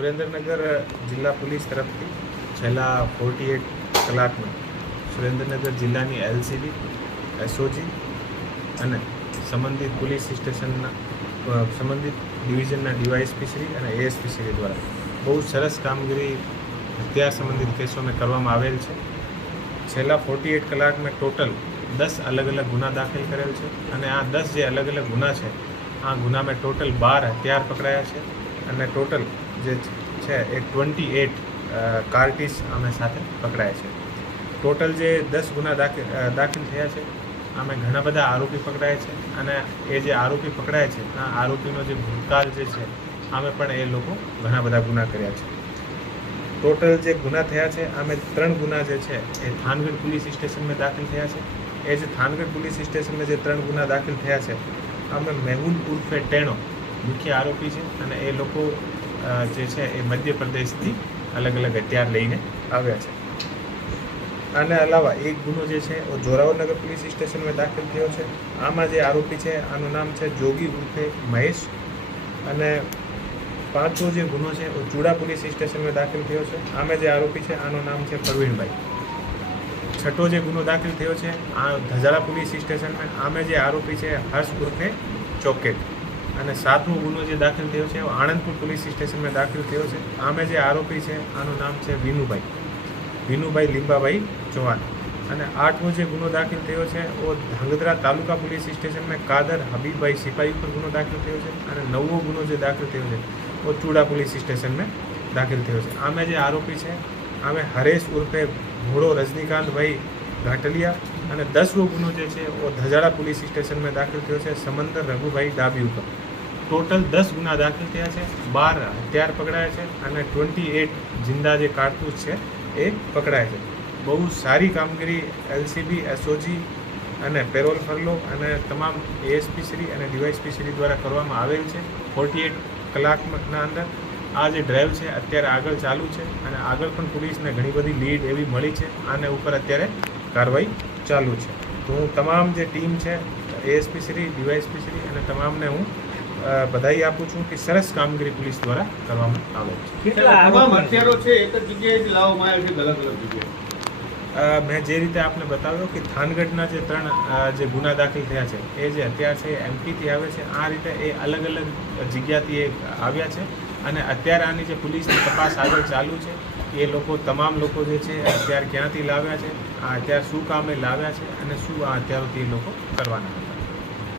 સુરેન્દ્રનગર જિલ્લા પોલીસ તરફથી છેલ્લા 48 કલાકમાં સુરેન્દ્રનગર જિલ્લાની એલસીબી, એસઓજી અને સંબંધિત પોલીસ સ્ટેશનના સંબંધિત ડિવિઝનના ડીવાયએસપી શ્રી અને એએસપી શ્રી દ્વારા બહુ સરસ કામગીરી હત્યા સંબંધિત કેસોમાં કરવામાં આવેલ છે. છેલ્લા 48 કલાકમાં ટોટલ 10 અલગ અલગ ગુના દાખલ કરેલ છે અને આ 10 જે અલગ અલગ ગુના છે, આ ગુનામાં ટોટલ 12 હથિયાર પકડાયા છે અને ટોટલ જે છે એ 28 કાર્ટીસ અમે સાથે પકડાયા છે. ટોટલ જે 10 ગુના દાખલ થયા છે, આમે ઘણા બધા આરોપી પકડાયા છે અને એ જે આરોપી પકડાયા છે, આ આરોપીનો જે ભૂતકાળ જે છે, આમે પણ એ લોકો ઘણા બધા ગુના કર્યા છે. ટોટલ જે ગુના થયા છે, આમે 3 ગુના જે છે એ થાનગઢ પોલીસ સ્ટેશનમાં દાખલ થયા છે. એ જે થાનગઢ પોલીસ સ્ટેશનમાં જે 3 ગુના દાખલ થયા છે, આમે મેહુલ ઉર્ફે ટેણો મુખ્ય આરોપી છે અને એ લોકો જે છે એ મધ્યપ્રદેશથી અલગ અલગ હથિયાર લઈને આવ્યા છે. આને અલાવા એક ગુનો જે છે એ જોરાવરનગર પોલીસ સ્ટેશનમાં દાખલ થયો છે. આમાં જે આરોપી છે, આનું નામ છે જોગી ઉર્ફે મહેશ અને 5મો જે ગુનો છે એ ચૂડા પોલીસ સ્ટેશનમાં દાખલ થયો છે. આમે જે આરોપી છે, આનું નામ છે પ્રવીણભાઈ. 6થો જે ગુનો દાખલ થયો છે આ ધજાડા પોલીસ સ્ટેશનમાં. આમે જે આરોપી છે હર્ષ ઉર્ફે ચોકેટ અને 7મો ગુનો જે દાખલ થયો છે એ આણંદપુર પોલીસ સ્ટેશનમાં દાખલ થયો છે. આમે જે આરોપી છે, આનું નામ છે વિનુભાઈ લીંબાભાઈ ચૌહાણ અને 8મો જે ગુનો દાખલ થયો છે એ ધાંગધ્રા તાલુકા પોલીસ સ્ટેશનમાં કાદર હબીબભાઈ સિપાહી ઉપર ગુનો દાખલ થયો છે અને 9મો ગુનો જે દાખલ થયો છે એ ચૂડા પોલીસ સ્ટેશનમાં દાખલ થયો છે. આમે જે આરોપી છે, આમે હરેશ ઉર્ફે ઘોડો રજનીકાંતભાઈ ઘાટલિયા અને 10મો ગુનો જે છે એ ધજાડા પોલીસ સ્ટેશનમાં દાખલ થયો છે સમંદર રઘુભાઈ ડાબી ઉપર. ટોટલ 10 ગુના દાખલ થયા છે, 12 હથિયાર પકડાયા છે અને 28 જિંદા જે કારતૂસ છે એ પકડાયા છે. બહુ સારી કામગીરી એલસીબી, એસઓજી અને પેરોલ ફરલો અને તમામ એએસપી શ્રી અને ડીવાયએસપી શ્રી દ્વારા કરવામાં આવેલ છે. 48 કલાકના અંદર આ જે ડ્રાઈવ છે અત્યારે આગળ ચાલુ છે અને આગળ પણ પોલીસને ઘણી બધી લીડ એવી મળી છે. આને ઉપર અત્યારે કાર્યવાહી ચાલુ છે. તો હું તમામ જે ટીમ છે, એએસપી શ્રી, ડીવાયએસપી શ્રી અને તમામને હું બધાઈ આપું છું કે સરસ કામગીરી પોલીસ દ્વારા કરવામાં આવે છે. તમામ હથિયારો છે એક જ જગ્યાએ જ લાવવામાં આવે છે, અલગ અલગ જગ્યાએ? મેં જે રીતે આપને બતાવ્યો કે થાનગઢના જે 3 જે ગુના દાખલ થયા છે, એ જે હથિયાર છે એ એમપીથી આવે છે. આ રીતે એ અલગ અલગ જગ્યાથી એ આવ્યા છે અને અત્યારે આની જે પોલીસની તપાસ આગળ ચાલુ છે. એ લોકો તમામ લોકો જે છે હથિયાર ક્યાંથી લાવ્યા છે, આ હથિયાર શું કામે લાવ્યા છે અને શું આ હથિયારોથી એ લોકો કરવાના